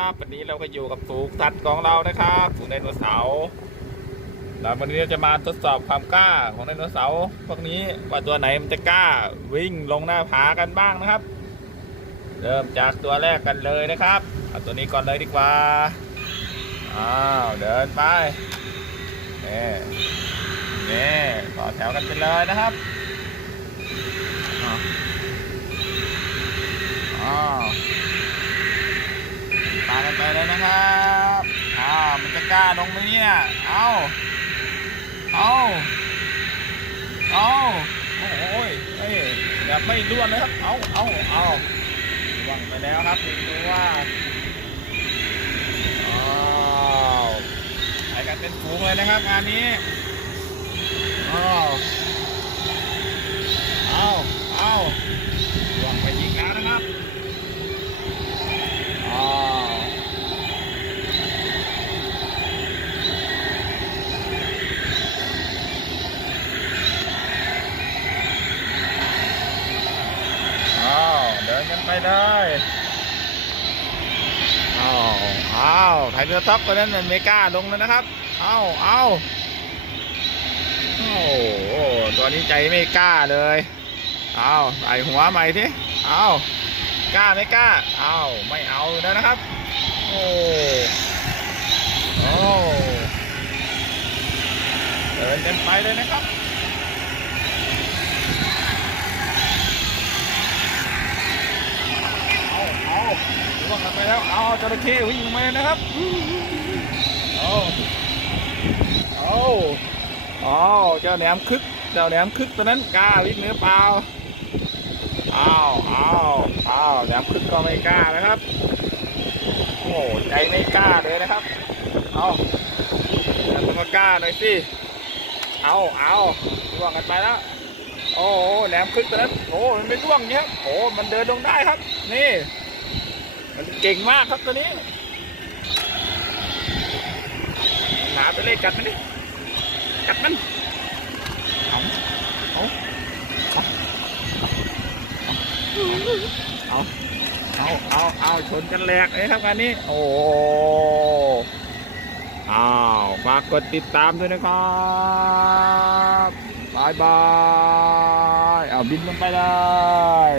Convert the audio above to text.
ครับวันนี้เราก็อยู่กับฝูงสัตว์ของเรานะครับฝูงไดโนเสาร์แล้ววันนี้เราจะมาทดสอบความกล้าของไดโนเสาร์พวกนี้ว่าตัวไหนมันจะกล้าวิ่งลงหน้าผากันบ้างนะครับ เริ่มจากตัวแรกกันเลยนะครับเอาตัวนี้ก่อนเลยดีกว่าอ้าวเดินไปนี่นี่ต่อแถวกันไปเลยนะครับอ้าวอ้าว ตามกันไปเลยนะครับอ้าวมันจะกล้าลงไหมเนี่ย เอาเอาเอาโอ้ยเอ้ยแบบไม่ร่วนนะครับ เอาเอาเอาวางไปแล้วครับดูว่าอ้าวไปกันเป็นฝูงเลยนะครับงานนี้อ้าวเอาเอาล่วงไปอีกแล้วนะครับ อ้าวอ้าวเดิน กันไปเลยอ้าวอ้าวไทเรือท็อปตัวนั้นมันไม่กล้าลงแล้วนะครับเอ้าเอ้าโอ้โหตัวนี้ใจไม่กล้าเลยเอาใส่หัวใหม่ทีเอากล้าไม่กล้าเอาไม่เอาแล้วนะครับ โอ้โอ้เดินกันไปเลยนะครับ เอาเอาล่วงกันไป แล้ว เอาจระเข้วิ่งมาเลยนะครับเอาเอาเอาเจ้าแหนมคึก เจ้าแหนมคึกตัวนั้นกล้าวิ่งหรือเปล่าเอาเอาเอาแหนมคึกก็ไม่กล้านะครับ โอ้ใจไม่กล้าเลยนะครับ เอาแล้วมึงก็กล้าหน่อยสิ เอาเอาล่วงกันไปแล้วโอ้แหลมคึกตัวนั้นโอ้มันไม่ร่วงเนี้ยโอ้มันเดินลงได้ครับ นี่ มันเก่งมากครับตัวนี้หมาไปเลยกัดมันดิกัดมันเอาเอาเอาเอาเอาเอาชนกันแหลกเลยครับงานนี้ โอ้โหอ้าวฝากกดติดตามด้วยนะครับบายบาย เอาบินลงไปเลย